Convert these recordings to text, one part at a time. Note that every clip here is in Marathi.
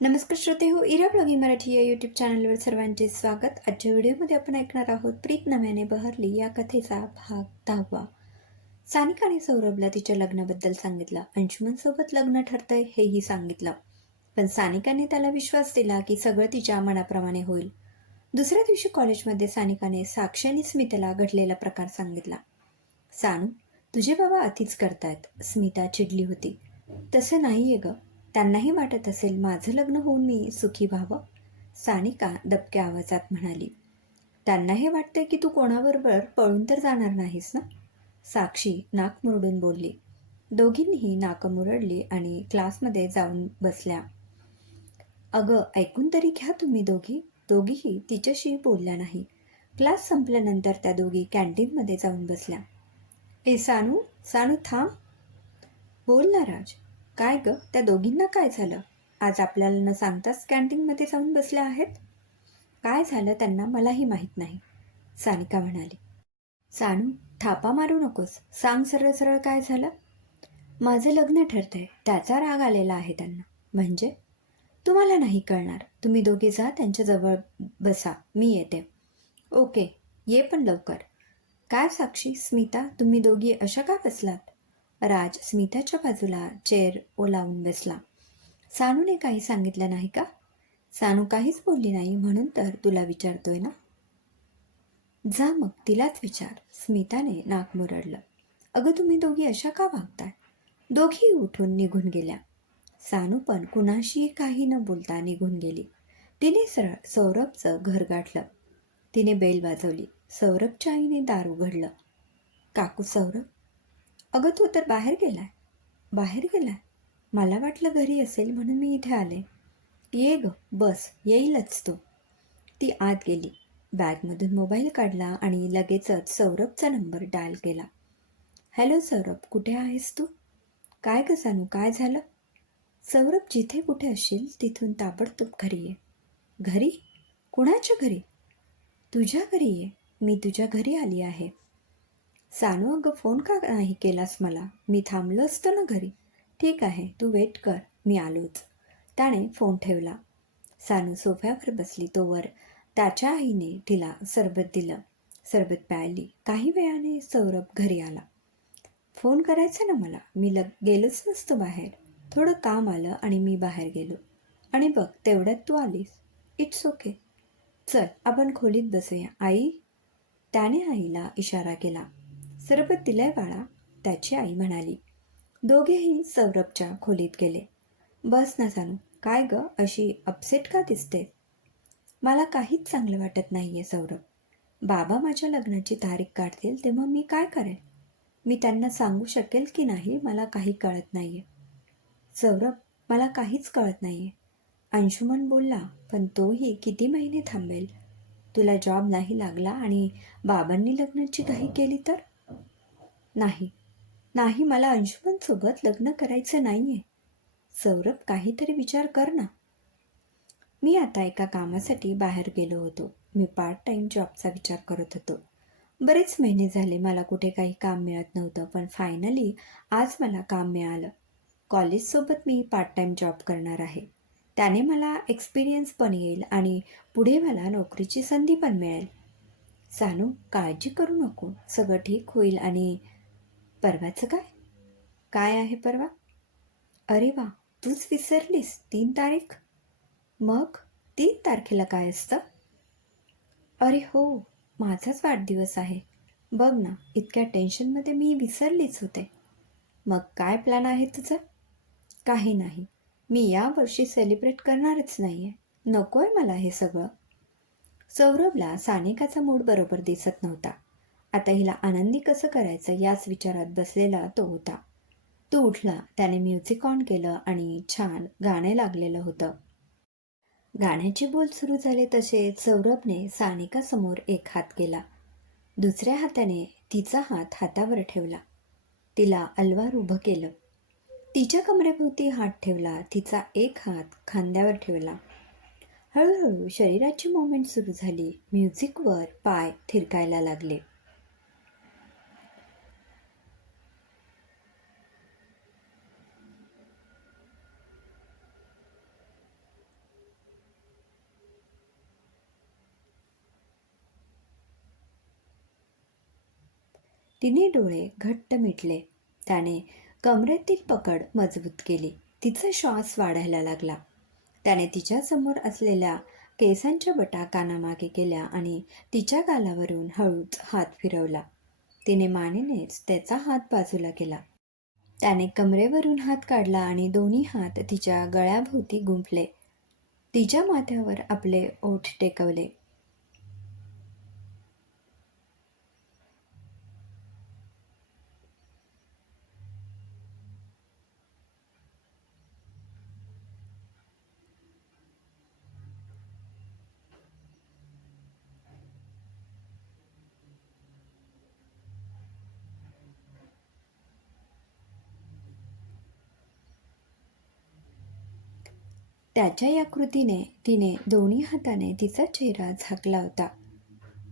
नमस्कार श्रोते हो इरा ब्लॉगिंग मराठी या यूट्यूब चॅनलवर सर्वांचे स्वागत. आजच्या व्हिडिओमध्ये आपण ऐकणार आहोत प्रीत नव्याने बहरली या कथेचा भाग दहावा. सानिकाने सौरभला तिच्या लग्नाबद्दल सांगितलं. अंशुमनसोबत लग्न ठरतंय हेही सांगितलं. पण सानिकाने त्याला विश्वास दिला की सगळं तिच्या मनाप्रमाणे होईल. दुसऱ्या दिवशी कॉलेजमध्ये सानिकाने साक्षी आणि स्मिताला घडलेला प्रकार सांगितला. सानू तुझे बाबा अतिच करतायत. स्मिता चिडली होती. तसं नाहीये गं. त्यांनाही वाटत असेल माझं लग्न होऊन मी सुखी व्हावं. सानिका दबक्या आवाजात म्हणाली त्यांना हे वाटतंय की तू कोणाबरोबर पळून तर जाणार नाहीस ना? साक्षी नाक मुरडून बोलली. दोघींनीही नाकं मुरडली आणि क्लासमध्ये जाऊन बसल्या. अगं ऐकून तरी घ्या तुम्ही दोघी. दोघीही तिच्याशी बोलल्या नाही. क्लास संपल्यानंतर त्या दोघी कॅन्टीनमध्ये जाऊन बसल्या. ए सानू सानू थांब. बोल ना राज. काय ग? त्या दोघींना काय झालं? आज आपल्याला न सांगताच कॅन्टीनमध्ये जाऊन बसल्या आहेत? काय झालं त्यांना मलाही माहीत नाही. सानिका म्हणाली सानू थापा मारू नकोस. सांग सरळ सरळ काय झालं? माझं लग्न ठरतंय. त्याचा राग आलेला आहे त्यांना. म्हणजे? तुम्हाला नाही कळणार. तुम्ही दोघी जा त्यांच्याजवळ बसा. मी येते. ओके. ये पण लवकर. काय साक्षी? स्मिता तुम्ही दोघी अशा का बसलात? राज स्मिताच्या बाजूला चेअर ओलावून बसला. सानूने काही सांगितलं नाही का? सानू काहीच बोलली नाही म्हणून तर तुला विचारतोय ना? जा मग तिलाच विचार. स्मिताने नाक मुरडलं. अगं तुम्ही दोघी अशा का वागताय? दोघी उठून निघून गेल्या. सानू पण कुणाशी काही न बोलता निघून गेली. तिने सरळ सौरभचं घर गाठलं. तिने बेल वाजवली. सौरभच्या आईने दार उघडलं. काकू सौरभ अगं तू तर बाहेर गेलाय. बाहेर गेलाय? मला वाटलं घरी असेल म्हणून मी इथे आले. ये ग बस येईलच तो. ती आत गेली. बॅगमधून मोबाईल काढला आणि लगेचच सौरभचा नंबर डायल केला. हॅलो सौरभ कुठे आहेस तू? काय ग सानू काय झालं? सौरभ जिथे कुठे असशील तिथून ताबडतोब घरी ये. घरी? कुणाच्या घरी? तुझ्या घरी ये. मी तुझ्या घरी आली आहे. सानू अगं फोन का नाही केलास मला? मी थांबलो असतो ना घरी. ठीक आहे तू वेट कर. मी आलोच. त्याने फोन ठेवला. सानू सोफ्यावर बसली. तोवर त्याच्या आईने तिला सरबत दिलं. सरबत प्यायली. काही वेळाने सौरभ घरी आला. फोन करायचा ना मला? मी लग गेलोच नसतो बाहेर. थोडं काम आलं आणि मी बाहेर गेलो. आणि बघ तेवढ्यात तू आलीस. इट्स ओके चल आपण खोलीत बसूया. आई? त्याने आईला इशारा केला. सरबत दिलंय बाळा त्याची आई म्हणाली. दोघेही सौरभच्या खोलीत गेले. बस ना सांगू काय ग अशी अपसेट का दिसते? मला काहीच चांगलं वाटत नाही आहे सौरभ. बाबा माझ्या लग्नाची तारीख काढतील तेव्हा मी काय करेन? मी त्यांना सांगू शकेल की नाही मला काही कळत नाही आहे सौरभ मला काहीच कळत नाही आहे अंशुमन बोलला पण तोही किती महिने थांबेल? तुला जॉब नाही लागला आणि बाबांनी लग्नाची घाई केली तर? नाही. नाही मला अंशुमनसोबत लग्न करायचं नाही आहे सौरभ काहीतरी विचार कर ना. मी आता एका कामासाठी बाहेर गेलो होतो. मी पार्ट टाईम जॉबचा विचार करत होतो. बरेच महिने झाले मला कुठे काही काम मिळत नव्हतं पण फायनली आज मला काम मिळालं. कॉलेजसोबत मी पार्ट टाईम जॉब करणार आहे. त्याने मला एक्सपिरियन्स पण येईल आणि पुढे मला नोकरीची संधी पण मिळेल. सानू काळजी करू नको. सगळं ठीक होईल आणि परवाचं काय? काय आहे परवा? अरे वा तूच विसरलीस तीन तारीख? मग तीन तारखेला काय असतं? अरे हो माझाच वाढदिवस आहे. बघ ना इतक्या टेन्शनमध्ये मी विसरलीच होते. मग काय प्लॅन आहे तुझं? काही नाही. मी यावर्षी सेलिब्रेट करणारच नाही आहे नको आहे मला हे सगळं. सौरभला सानिकाचा मूड बरोबर दिसत नव्हता. आता हिला आनंदी कसं करायचं याच विचारात बसलेला तो होता. तो उठला त्याने म्युझिक ऑन केलं आणि छान गाणे लागलेलं होतं. गाण्याचे बोल सुरू झाले तसे सौरभने सानिकासमोर एक हात केला. दुसऱ्या हाताने तिचा हात हातावर ठेवला. तिला अलवार उभं केलं. तिच्या कमरेभोवती हात ठेवला तिचा एक हात खांद्यावर ठेवला. हळूहळू शरीराची मुवमेंट सुरू झाली. म्युझिकवर पाय थिरकायला लागले. तिने डोळे घट्ट मिटले. त्याने कमरेतील पकड मजबूत केली. तिचा श्वास वाढायला लागला. त्याने तिच्यासमोर असलेल्या केसांच्या बटा कानामागे केल्या आणि तिच्या गालावरून हळूच हात फिरवला. तिने मानेनेच त्याचा हात बाजूला केला. त्याने कमरेवरून हात काढला आणि दोन्ही हात तिच्या गळ्याभोवती गुंफले. तिच्या माथ्यावर आपले ओठ टेकवले. त्याच्या या कृतीने तिने दोन्ही हाताने तिचा चेहरा झाकला होता.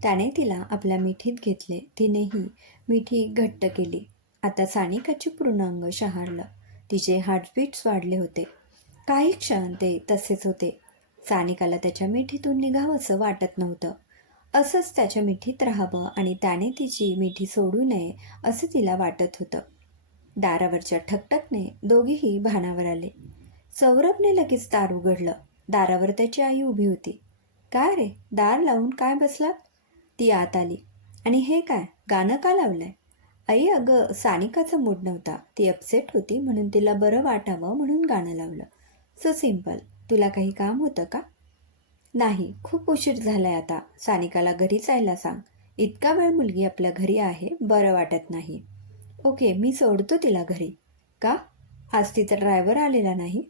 त्याने तिला आपल्या मिठीत घेतले. तिनेही मिठी घट्ट केली. आता सानिकाचे पूर्ण अंग शहारलं तिचे हार्टबीट्स वाढले होते. काही क्षण ते तसेच होते. सानिकाला त्याच्या मिठीतून निघावंसं वाटत नव्हतं. असंच त्याच्या मिठीत राहावं आणि त्याने तिची मिठी सोडू नये असं तिला वाटत होतं. दारावरच्या ठकठकने दोघेही भानावर आले. सौरभने लगेच दार उघडलं. दारावर त्याची आई उभी होती. काय रे? दार लावून काय बसलात? ती आत आली. आणि हे काय? गाणं का लावलंय? आई अगं सानिकाचा मूड नव्हता. ती अपसेट होती म्हणून तिला बरं वाटावं म्हणून गाणं लावलं. सो सिंपल तुला काही काम होतं का? नाही. खूप उशीर झालाय आता. सानिकाला घरी जायला सांग. इतका वेळ मुलगी आपल्या घरी आहे बरं वाटत नाही. ओके. मी सोडतो तिला घरी. का? आज तिचा ड्रायव्हर आलेला नाही?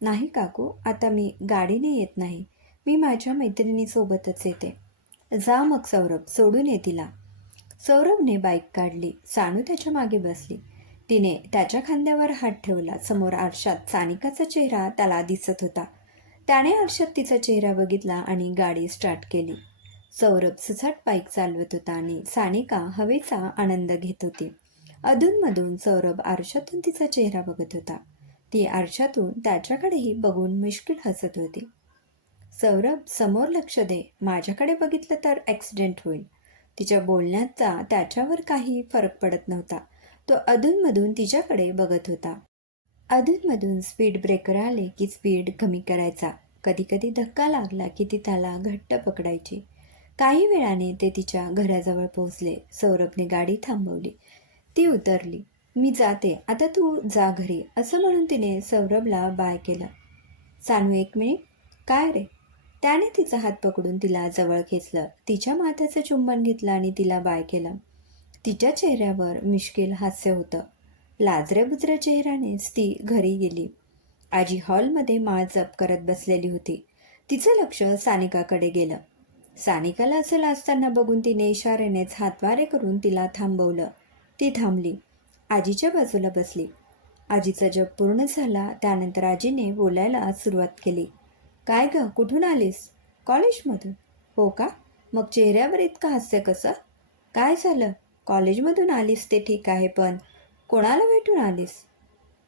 नाही काकू आता मी गाडीने येत नाही. मी माझ्या मैत्रिणीसोबतच येते. जा मग सौरभ सोडून ये तिला. सौरभने बाईक काढली. सानू त्याच्यामागे बसली. तिने त्याच्या खांद्यावर हात ठेवला. समोर आरशात सानिकाचा चेहरा त्याला दिसत होता. त्याने आरशात तिचा चेहरा बघितला आणि गाडी स्टार्ट केली. सौरभ सुसाट बाईक चालवत होता आणि सानिका हवेचा आनंद घेत होती. अधूनमधून सौरभ आरशातून तिचा चेहरा बघत होता. ती आरशातून त्याच्याकडेही बघून मुश्किल हसत होती. सौरभ समोर लक्ष दे. माझ्याकडे बघितलं तर ॲक्सिडेंट होईल. तिच्या बोलण्याचा त्याच्यावर काही फरक पडत नव्हता. तो अधूनमधून तिच्याकडे बघत होता. अधूनमधून स्पीड ब्रेकर आले की स्पीड कमी करायचा. कधीकधी धक्का लागला की ती त्याला घट्ट पकडायची. काही वेळाने ते तिच्या घराजवळ पोहोचले. सौरभने गाडी थांबवली. ती उतरली. मी जाते आता तू जा घरी असं म्हणून तिने सौरभला बाय केलं. सानू एक मिनिट. काय रे? त्याने तिचा हात पकडून तिला जवळ खेचलं तिच्या माथ्याचं चुंबन घेतलं आणि तिला बाय केलं. तिच्या चेहऱ्यावर मिश्किल हास्य होतं. लाजऱ्याबुजऱ्या चेहऱ्यानेच ती घरी गेली. आजी हॉलमध्ये माळ जप करत बसलेली होती. तिचं लक्ष सानिकाकडे गेलं. सानिकाला असं लाजताना बघून तिने इशाऱ्यानेच हातवारे करून तिला थांबवलं. ती थांबली. आजीच्या बाजूला बसली. आजीचा जप पूर्ण झाला त्यानंतर आजीने बोलायला सुरुवात केली. काय ग कुठून आलीस? कॉलेजमधून? हो का? मग चेहऱ्यावर इतकं हास्य कसं? काय झालं? कॉलेजमधून आलीस ते ठीक आहे पण कोणाला भेटून आलीस?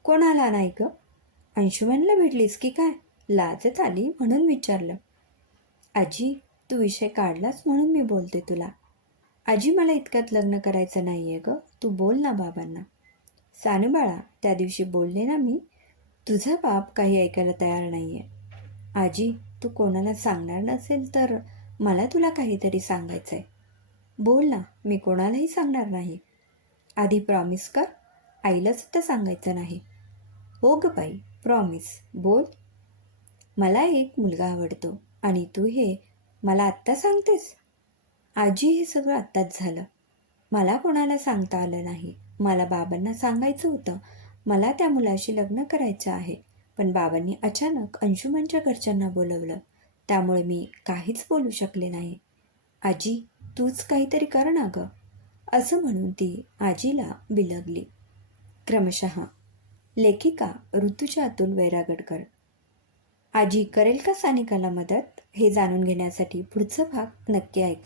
कोणाला नाही ग. अंशुमनला भेटलीस की काय? लाजत आली म्हणून विचारलं. आजी तू विषय काढलास म्हणून मी बोलते तुला. आजी मला इतक्यात लग्न करायचं नाही आहे ग. तू बोल ना बाबांना. सानू बाळा त्या दिवशी बोलले ना मी तुझा बाप काही ऐकायला तयार नाही आहे आजी तू कोणाला सांगणार नसेल तर मला तुला काहीतरी सांगायचं आहे बोल ना मी कोणालाही सांगणार नाही. आधी प्रॉमिस कर आईला सुद्धा सांगायचं नाही. हो ग बाई प्रॉमिस बोल. मला एक मुलगा आवडतो आणि तू हे मला आत्ता सांगतेस? आजी हे सगळं आत्ताच झालं. मला कोणाला सांगता आलं नाही. मला बाबांना सांगायचं होतं. मला त्या मुलाशी लग्न करायचं आहे. पण बाबांनी अचानक अंशुमनच्या घरच्यांना बोलवलं. त्यामुळे मी काहीच बोलू शकले नाही. आजी तूच काहीतरी कर ना गं. असं म्हणून ती आजीला बिलगली. क्रमशः लेखिका ऋतुजा अतुल वैरागडकर. आजी करेल का सानिकाला मदत? हे जाणून घेण्यासाठी पुढचा भाग नक्की ऐका.